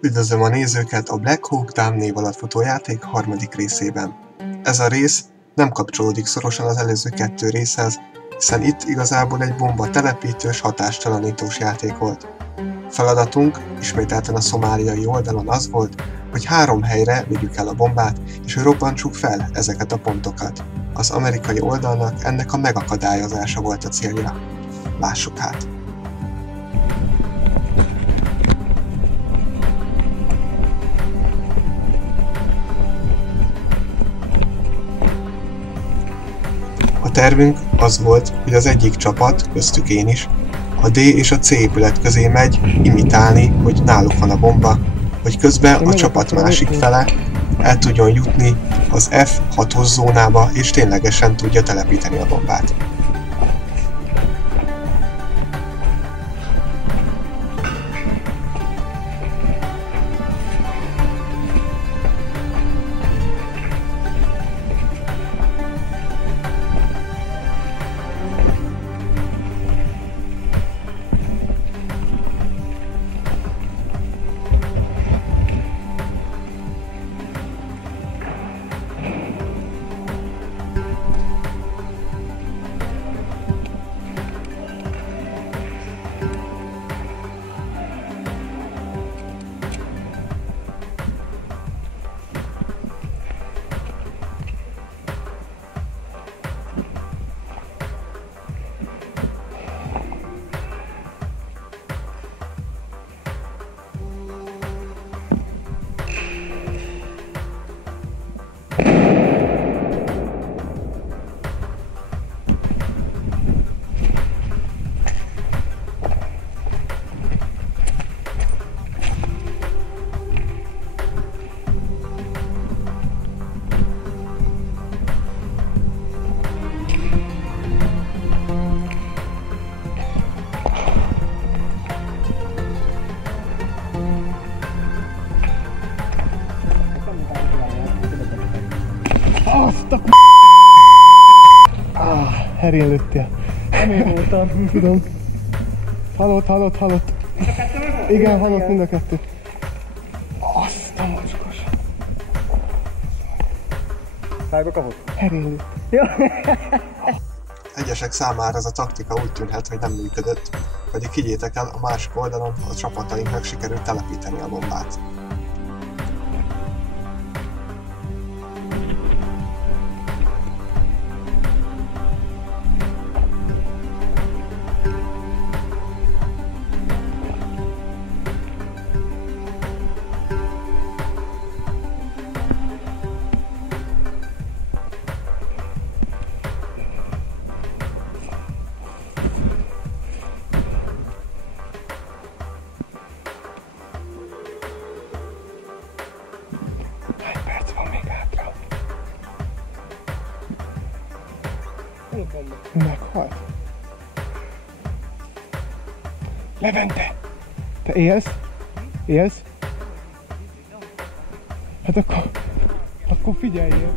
Üdvözlöm a nézőket a Black Hawk Down név alatt futó játék harmadik részében. Ez a rész nem kapcsolódik szorosan az előző 2 részhez, hiszen itt igazából egy bomba telepítős, hatástalanítós játék volt. Feladatunk ismételten a szomáliai oldalon az volt, hogy 3 helyre vigyük el a bombát, és robbantsuk fel ezeket a pontokat. Az amerikai oldalnak ennek a megakadályozása volt a célja. Lássuk hát! A tervünk az volt, hogy az egyik csapat, köztük én is, a D és a C épület közé megy imitálni, hogy náluk van a bomba, hogy közben a csapat másik fele el tudjon jutni az F6-os zónába és ténylegesen tudja telepíteni a bombát. Herén lőttél. Nem én voltam. Tudom. Halott. Igen, halott mind a kettő. Azt a mocskos. Szájba kapott? Herén lőtt. Ja. Egyesek számára ez a taktika úgy tűnhet, hogy nem működött, pedig higgyétek el, a másik oldalon a csapatainknak sikerült telepíteni a bombát. Meghalt. Levente! Te élsz? Élsz? Hát akkor figyeljél!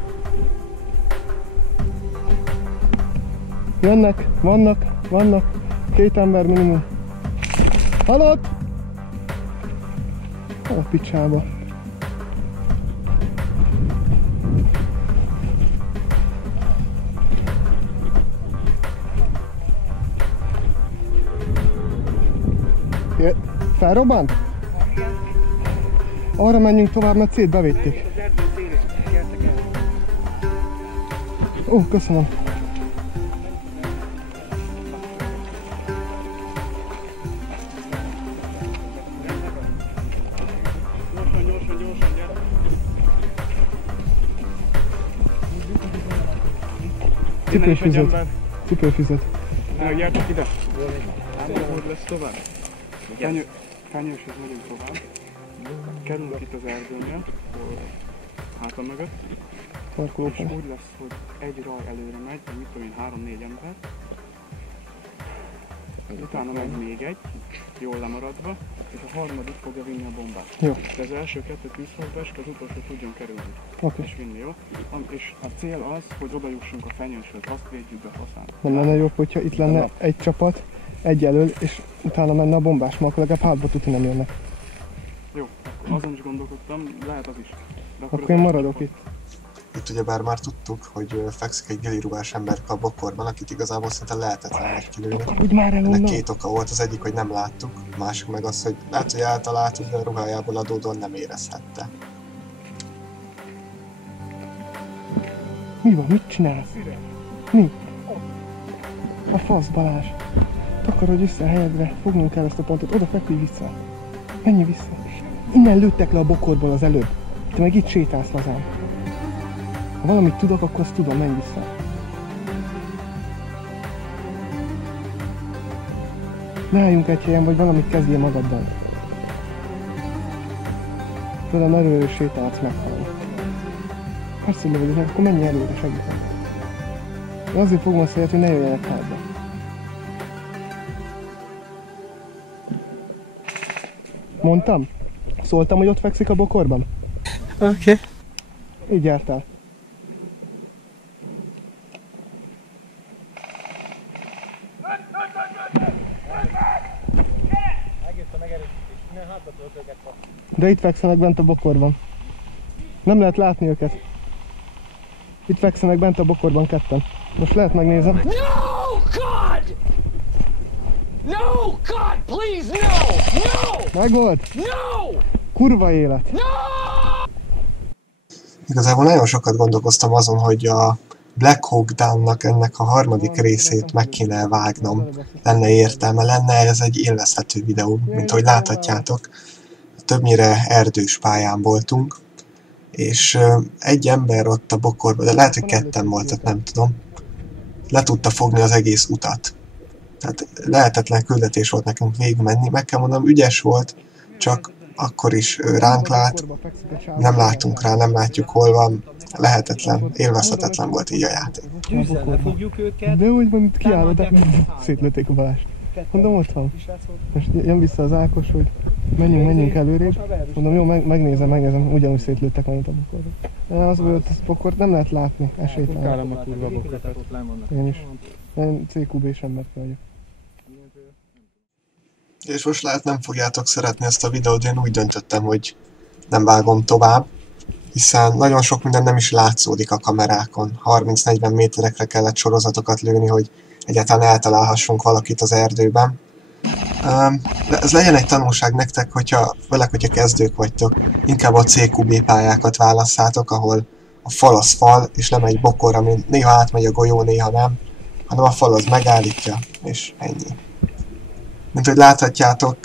Jönnek, vannak, 2 ember minimum. Halott! A picsába. Felrobbant? Arra menjünk tovább, mert C-t bevitték. Ó, köszönöm. Gyorsan, gyere! Cipőfüzet. Gyertek ide! Hogy lesz tovább? Fenyőshez megyünk tovább. Kerülünk itt az erdőnél, hátam mögött. És úgy lesz, hogy egy raj előre megy, mit tudom én, 3-4 ember. Utána megy még egy, jól lemaradva, és a harmadik fogja vinni a bombát. Jó. De az első 2 tűzfogba esik, az utolsó tudjon kerülni. Oké. És vinni, jó? És a cél az, hogy oda jussunk a fenyőshöz, azt védjük be faszán. Nem lenne jobb, hogyha itt lenne egy csapat, egy elől, és utána menne a bombás, mert akkor legalább hátba tuti nem jönnek. Jó, Azon is gondolkodtam, lehet az is. Akkor én maradok itt. Itt ugyebár már tudtuk, hogy fekszik egy giliruhás emberke a bokorban, akit igazából szinte lehetetlen megkilőni. Úgy már Ennek két oka volt, az egyik, hogy nem láttuk, a másik meg az, hogy lehet, hogy eltaláltuk, de a ruhájából adódóan nem érezhette. Mi van? Mit csinálsz? Mi? A fasz, Balázs. Takarodj össze a helyedre, fognunk kell ezt a pontot, oda feküdj vissza. Menj vissza. Innen lőttek le a bokorból az előbb. Te meg itt sétálsz lazán. Ha valamit tudok, akkor azt tudom, menj vissza. Ne álljunk egy helyen, vagy valamit kezdjél magaddal. Tőlem erőről sétálsz meghalni. Persze, hogy lövöd, akkor menj előre, segítem. Én azért fogom azt helyet, hogy ne jöjjenek hátba. Mondtam? Szóltam, hogy ott fekszik a bokorban? Oké. Így jártál. De itt fekszenek bent a bokorban. Nem lehet látni őket. Itt fekszenek bent a bokorban ketten. Most lehet megnézem. No, God! No, God, please, no! No! Megvolt! No! Kurva élet! No! Igazából nagyon sokat gondolkoztam azon, hogy a Black Hawk Down-nak ennek a harmadik részét meg kéne vágnom. Lenne értelme, lenne ez egy élvezhető videó, mint ahogy láthatjátok. Többnyire erdős pályán voltunk, és egy ember ott a bokorban, de lehet, hogy ketten voltak, nem tudom, le tudta fogni az egész utat. Tehát lehetetlen küldetés volt nekünk végigmenni, meg kell mondanom, ügyes volt, csak akkor is ránk lát, nem látunk rá, nem látjuk hol van, lehetetlen, élvezhetetlen volt így a játék. Fogjuk őket. De úgy van, itt kiállod, de szétlőtték a Balást. Mondom, ott van. Most jön vissza az Ákos, hogy menjünk előrébb. Mondom, jó, megnézem, ugyanúgy szétlőttek megint a bokorra. Az volt, az bokort nem lehet látni, esélytelen. Kálom a kurva bokat. Én is. Én CQB-s emberke vagyok. És most lehet nem fogjátok szeretni ezt a videót, én úgy döntöttem, hogy nem vágom tovább, hiszen nagyon sok minden nem is látszódik a kamerákon. 30-40 méterekre kellett sorozatokat lőni, hogy egyáltalán eltalálhassunk valakit az erdőben. Ez legyen egy tanulság nektek, főleg, hogyha kezdők vagytok, inkább a CQB pályákat válasszátok, ahol a fal az fal, és nem egy bokor, ami néha átmegy a golyó, néha nem, hanem a fal az megállítja, és ennyi. Mint hogy láthatjátok,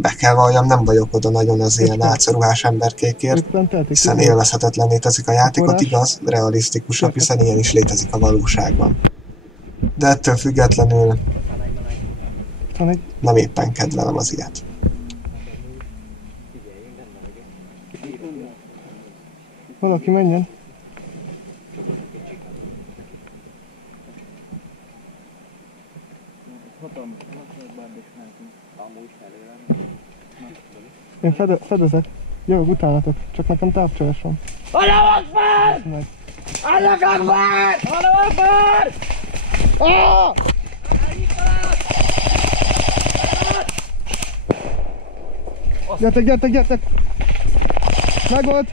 be kell valljam, nem vagyok oda nagyon az ilyen álcaruhás emberkékért, hiszen élvezhetetlenné teszik a játékot, igaz, realisztikusabb, hiszen ilyen is létezik a valóságban. De ettől függetlenül nem éppen kedvelem az ilyet. Valaki menjen. Én fedezek. Jövök utánatok, csak nekem távcsöves van. Allahu Akbar! Allahu Akbar! Allahu Akbar! Gyertek! Megvolt!